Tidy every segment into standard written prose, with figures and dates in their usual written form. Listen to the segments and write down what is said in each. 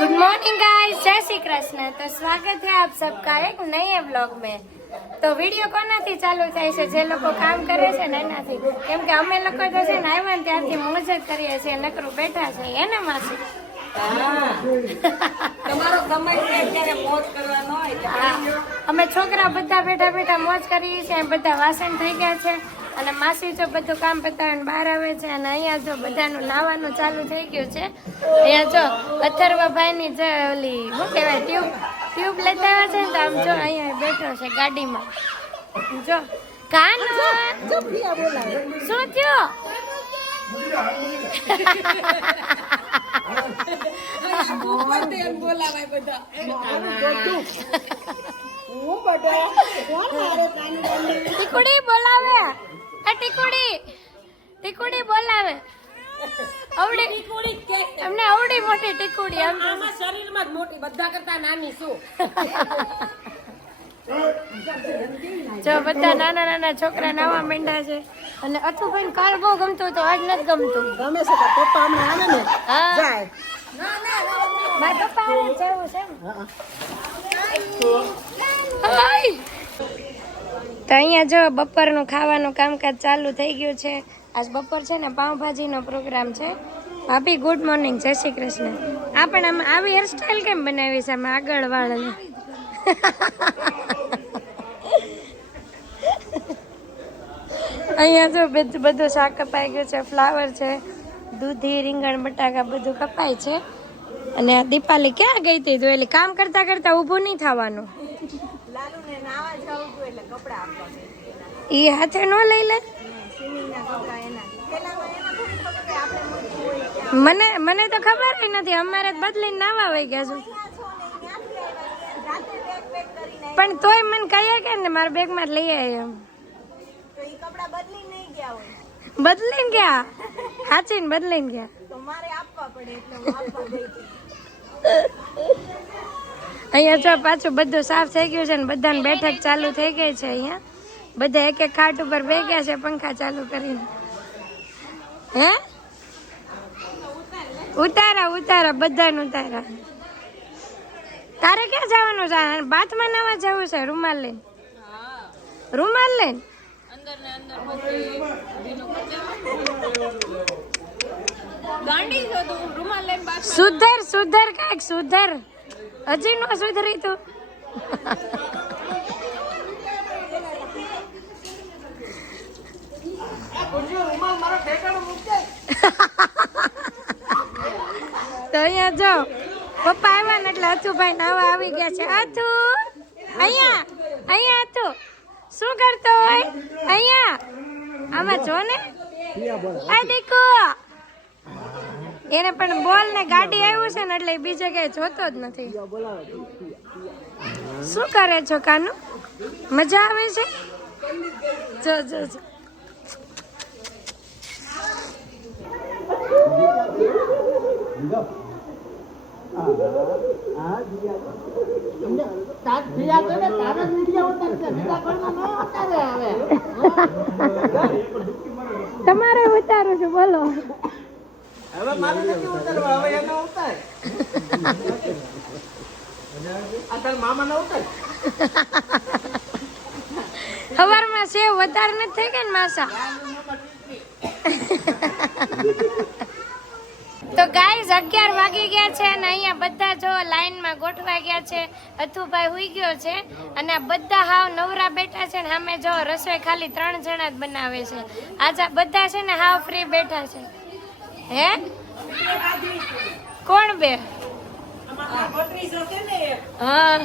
Good morning guys, जय श्री कृष्ण। तो स्वागत है आप सबका एक नए व्लॉग में। तो વિડિયો કોનાથી ચાલુ થાય છે? જે લોકો કામ કરે છે ને એનાથી, કેમ કે અમે લોકો તો છે ને આવ્યા ને ત્યારથી મોજ જ કરીએ છીએ, નકરું બેઠા છે એને માસી તમારો સમય છે ત્યારે મોજ કરવાનો હોય. અમે છોકરા બધા બેઠા બેઠા મોજ કરીએ છીએ. બધા વાસણ થઈ ગયા છે અને માસી જો બધું કામ પતાવીને બહાર આવે છે અને અહીંયા જો બધાનું નાવાનું ચાલુ થઈ ગયું છે. અહીંયા જો અથર્વભાઈની જે ઓલી શું કહેવાય ટ્યુબ લેતા આવ્યા છે ને, તો આમ જો અહીંયા બેઠો છે ગાડીમાં. જો કાનો શું થયું? ટીકુડી બોલાવે, ટીકુડી બોલાવે. અવડી અમને અવડી મોટી ટીકુડી, આમાં શરીરમાં જ મોટી, બધા કરતા નાની શું. જો બધા નાના નાના છોકરા નાવા માંડ્યા છે. અને અથુભાઈ કાલ બહુ ગમતું હતું, આજ નથી ગમતું. ગમે છે પપ્પા હમણાં આવે ને જાય. મારા પપ્પા આવે જવું છે. તો અહીંયા જો બપોરનું ખાવાનું કામકાજ ચાલુ થઈ ગયું છે. આજ બપોર છે ને પાઉંભાજીનો પ્રોગ્રામ છે. ભાભી ગુડ મોર્નિંગ, જય શ્રી કૃષ્ણ. આ પણ આમ આવી હેરસ્ટાઈલ કેમ બનાવી છે? આમ આગળ વાળને અહીંયા જો બધું શાક કપાઈ ગયું છે. ફ્લાવર છે, દૂધી, રીંગણ, બટાકા બધું કપાય છે. અને આ દીપાલી ક્યાં ગઈ હતી? તો એટલે કામ કરતા કરતા ઊભું નહીં થવાનું. ઈ હાથે નો લઈ લે. મને તો ખબર જ નથી. અમારે બદલીને નાવા વહી ગયા છું. પણ તોય મને કહીએ કે ને મારા બેગમાં જ લઈ આવી એમ. બદલીને ગયા? હાચીને બદલીને ગયા. અહીંયા જો પાછું બધું સાફ થઈ ગયું છે ને બધાને બેઠક ચાલુ થઈ ગઈ છે. અહીંયા બધા એક એક ખાટ ઉપર બે ગયા છે પંખા ચાલુ કરીને. હે ઉતારા બધાને ઉતારા. તારે ક્યાં જવાનું છે? બાથમાં નાવા જવું છે? રૂમાલ લઈને સુધર કાંઈક સુધર. હજી નો સુધરી તું. તો અહીંયા જો પપ્પા આવ્યા ને એટલે અથુભાઈ નાવા આવી ગયા છે. અથુ અહીંયા અથુ શું કરતો હોય? અહીંયા આમાં જો ને. આ દેખો, એને પણ બોલ ને ગાડી આવ્યું છે ને એટલે બીજે કઈ જોતો જ નથી. શું કરે છો કાનું? મજા આવે છે? જો જો જો તમારે ઉતારું છું, બોલો. હવે મારે નથી ઉતારવા, હવે એને ઉતાર. આ તાર મામા ને ઉતાર. સવારમાં સેવ વધારે નથી થઈ ગઈ ને માસા? તો ગાઈઝ 11 વાગી ગયા છે અને અહીંયા બધા જો લાઈનમાં ગોઠવાઈ ગયા છે. અથુભાઈ હુઈ ગયો છે અને આ બધા હાવ નવરા બેઠા છે ને સામે જો રસોઈ ખાલી 3 જણા જ બનાવે છે. આજે બધા છે ને હાવ ફ્રી બેઠા છે. હે કોણ બે? હા,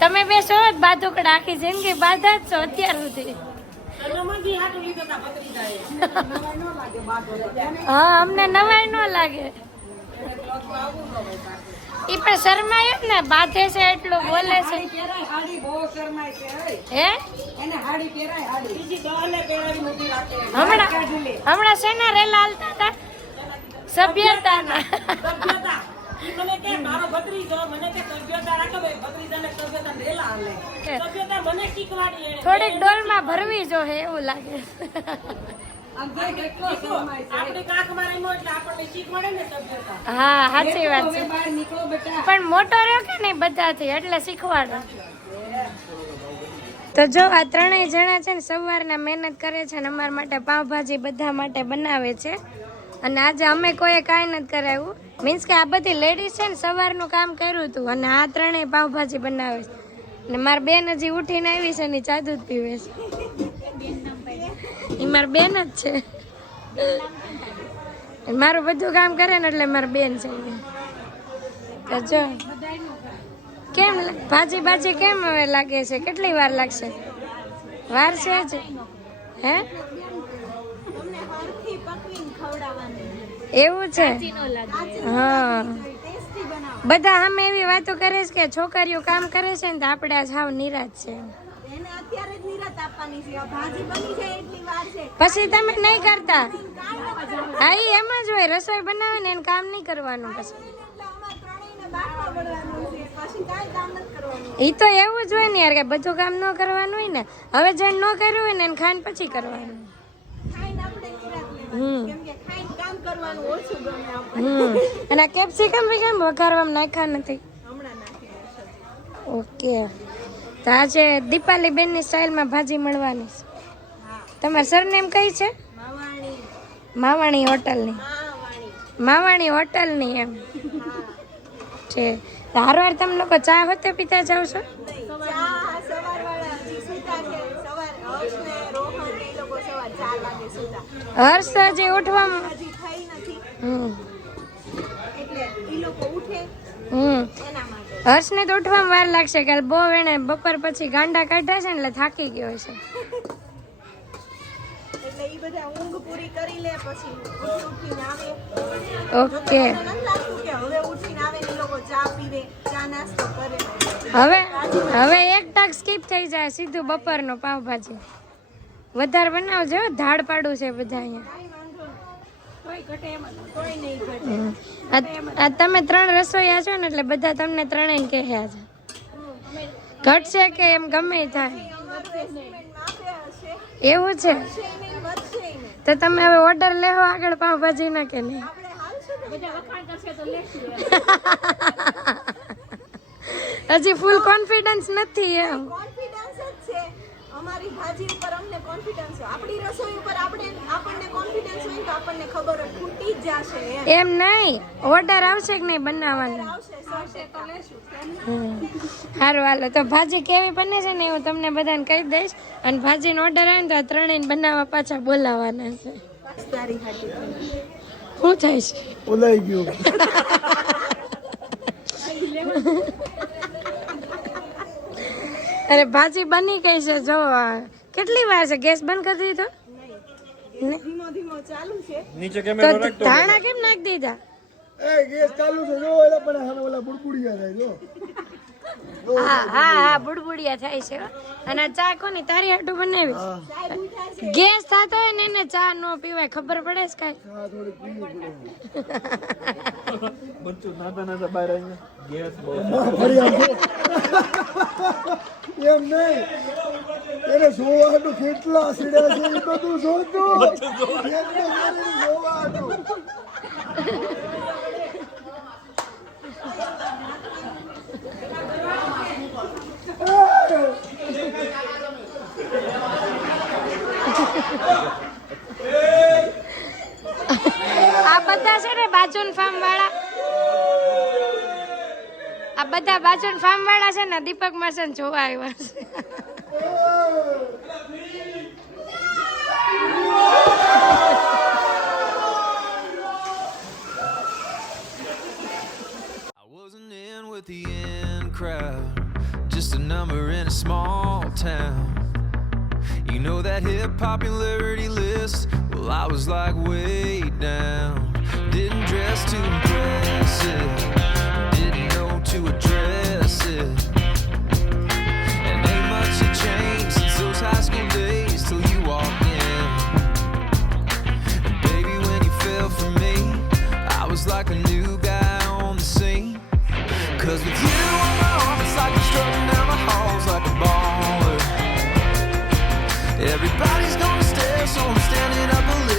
તમે બે છો જ બાધુકડા, આખી જિંદગી બાધા જ છો અત્યાર સુધી. હા, અમને નવાઈ ન લાગે. ઈ પણ શરમાય જ ને, બાધે છે એટલું બોલે છે. હે હમણાં શેના રેલા હાલતા હતા? સભ્યતાના. થોડીક ડોલમાં ભરવી જો હે એવું લાગે. હા સાચી વાત છે પણ મોટો રહ્યો કે નહીં બધાથી એટલે શીખવાડો. તો જો આ ત્રણેય જણા છે ને સવારના મહેનત કરે છે ને અમારા માટે પાવભાજી બધા માટે બનાવે છે. અને આજે અમે કોઈએ કાંઈ નથી કરાવ્યું, મીન્સ કે આ બધી લેડીઝ છે ને સવારનું કામ કર્યું હતું અને આ ત્રણેય પાવભાજી બનાવે છે. ને મારી બેન હજી ઉઠીને આવી છે ને ચા દૂધ પીવે છે. એ મારી બેન જ છે, મારું બધું કામ કરે ને એટલે મારી બેન છે. તો જો કેમ ભાજી કેમ હવે લાગે છે, કેટલી વાર લાગશે? વાર છે જ હે? એવું છે? હા, બધા અમે એવી વાતો કરે છે કે છોકરીઓ કામ કરે છે ને તો આપણે આજ હાવ નિરાશ છે. પછી તમે નહીં કરતા? હા, એમ જ હોય, રસોઈ બનાવે ને એને કામ નહીં કરવાનું. પછી ઈ તો એવું જ હોય ને યાર કે બધું કામ ન કરવાનું હોય ને. હવે જેને ન કર્યું હોય ને એને ખાઈને પછી કરવાનું. અને કેપ્સિકમ કેમ વઘારવામાં નાખ્યા નથી? ઓકે, તો આજે દીપાલી બેન ની સ્ટાઇલમાં ભાજી મળવાની છે. તમારું સરનેમ કઈ છે? માવાણી હોટલની. માવાણી હોટલની એમ છે. હારવાર તમે લોકો ચા હોતે પીતા જાવ છો? હર્ષ હજી ઉઠવામાં હર્ષને તો ઉઠવામાં વાર લાગશે કે બહુ એને બપોર પછી ગાંડા કાઢ્યા છે ને એટલે થાકી ગયો છે. ઓકે, હવે એક ટાક સ્કીપ થઈ જાય, સીધું બપોરનો પાવભાજી. વધારે બનાવજો, ધાડ પાડું છે બધા અહીંયા. તમે 3 રસોઈયા છો ને એટલે બધા તમને ત્રણેય કહ્યા છે. ઘટશે કે એમ ગમે થાય એવું છે? તો તમે હવે ઓર્ડર લેવો આગળ પાવભાજી ના કે નહીં? હજી ફૂલ કોન્ફિડન્સ નથી એમ? અમારી ભાજી ઉપર અમને કોન્ફિડન્સ છે, આપણી રસોઈ ઉપર આપણને કોન્ફિડન્સ હોય તો આપણને ખબર હોય ફૂટી જ જશે. એમ નહીં, ઓર્ડર આવશે કે નહીં બનાવવાનો? સારું, હાલો તો ભાજી કેવી બને છે ને હું તમને બધાને કહી દઈશ. અને ભાજીનો ઓર્ડર આવે ને તો આ ત્રણેય બનાવવા પાછા બોલાવાના છે. શું થાય છે? ઓલાઈ ગયું. અરે ભાજી બની ગઈ છે, જો કેટલી વાર છે? ગેસ બંધ કરી દીધો? ધીમો ધીમો ચાલુ છે. નીચે કેમેરો તો ધાણા કેમ નાખી દીધા? ગેસ ચાલુ છે જો, એલા પણ હવે ઓલા બુડબુડિયા થાય જો. હા, બુડબુડિયા થાય છે. અને આ ચા કોની? તારી હાટું બનાવી? ગેસ થતો હોય ને એને ચા ન પીવાય, ખબર પડે છે કાઈ? બચ્ચો નાના બહાર આવીને ગેસ બહુ એમ નહીં, એને જોવાનું કેટલા સીડા છે એ બધું જોતું. આ બધા છે ને બાજુન ફાર્મ વાળા, આ બધા બાજુન ફાર્મ વાળા છે ને દીપક માસન જોવા આવ્યા છે. I wasn't in with the in crowd, just a number in a small town. You know that hip popularity list? Well, I was like way down. Didn't dress too impressive, didn't know to address it. And ain't much had changed since those high school days till you walked in. And baby, when you fell for me, I was like a new guy on the scene. 'Cause with you on my arm, it's like I'm strutting down the halls like a baller. Everybody's gonna stare, so I'm standing up a little.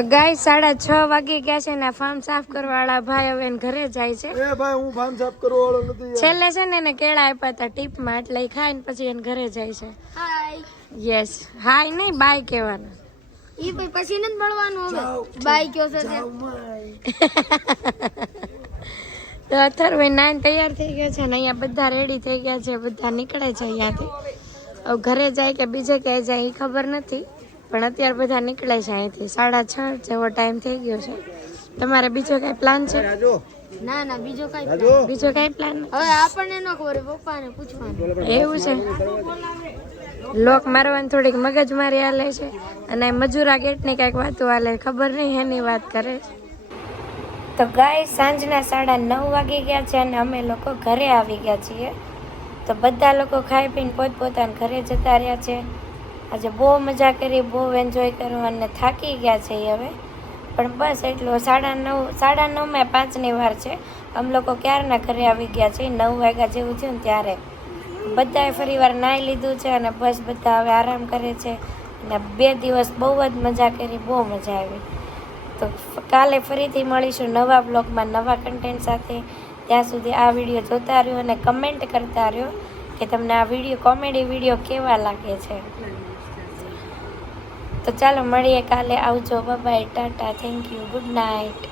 તો ગાય 6:30 વાગી ગયા છે ને farm સાફ કરવા વાળા ભાઈ હવે એને ઘરે જાય છે. એ ભાઈ હું ફાર્મ સાફ કરવા વાળો નથી યાર. છેલ્લે છે ને એને કેળા આપ્યા હતા ટીપમાં એટલે ઈ ખાઈને પછી એને ઘરે જાય છે. હાય યસ હાય નહીં બાય કહેવાનું. ઈ ભાઈ પછી નથી મળવાનું હવે બાય કયો છે તે. તો અથર્વભાઈ નાઈન તૈયાર થઈ ગયા છે ને અહીંયા બધા રેડી થઈ ગયા છે. બધા નીકળે છે અહીંયાથી. હવે ઘરે જાય કે બીજે ક્યાંય જાય એ ખબર નથી પણ અત્યારે બધા નીકળે છે અહીંથી. 6:30 જેવો ટાઈમ થઈ ગયો છે. તમારે બીજો કઈ પ્લાન છે? ના ના બીજો કઈ બીજો કઈ પ્લાન? હવે આપણને ન ખબર પપ્પાને પૂછવાનું. એવું છે. લોક મારવાની થોડીક મગજમારી હાલે છે અને મજૂરા ગેટની કઈક વાતો હાલે ખબર નહીં એની વાત કરે છે. તો ગાય સાંજના 9:30 વાગી ગયા છે અને અમે લોકો ઘરે આવી ગયા છીએ. તો બધા લોકો ખાઈ પીને પોતપોતાના ઘરે જતા રહ્યા છે. આજે બહુ મજા કરી, બહુ એન્જોય કર્યું અને થાકી ગયા છે હવે. પણ બસ એટલું 9:30 5ની વાર છે. અમે લોકો ક્યારના ઘરે આવી ગયા છે. 9 વાગ્યા જેવું થયું ને ત્યારે બધાએ ફરી વાર નાહી લીધું છે અને બસ બધા હવે આરામ કરે છે. અને 2 દિવસ બહુ જ મજા કરી, બહુ મજા આવી. તો કાલે ફરીથી મળીશું નવા બ્લોગમાં નવા કન્ટેન્ટ સાથે. ત્યાં સુધી આ વિડીયો જોતા રહ્યો અને કમેન્ટ કરતા રહ્યો કે તમને આ વિડીયો કોમેડી વિડીયો કેવા લાગે છે. તો ચાલો મળીએ કાલે. આવજો. Bye bye, Tata, thank you, good night.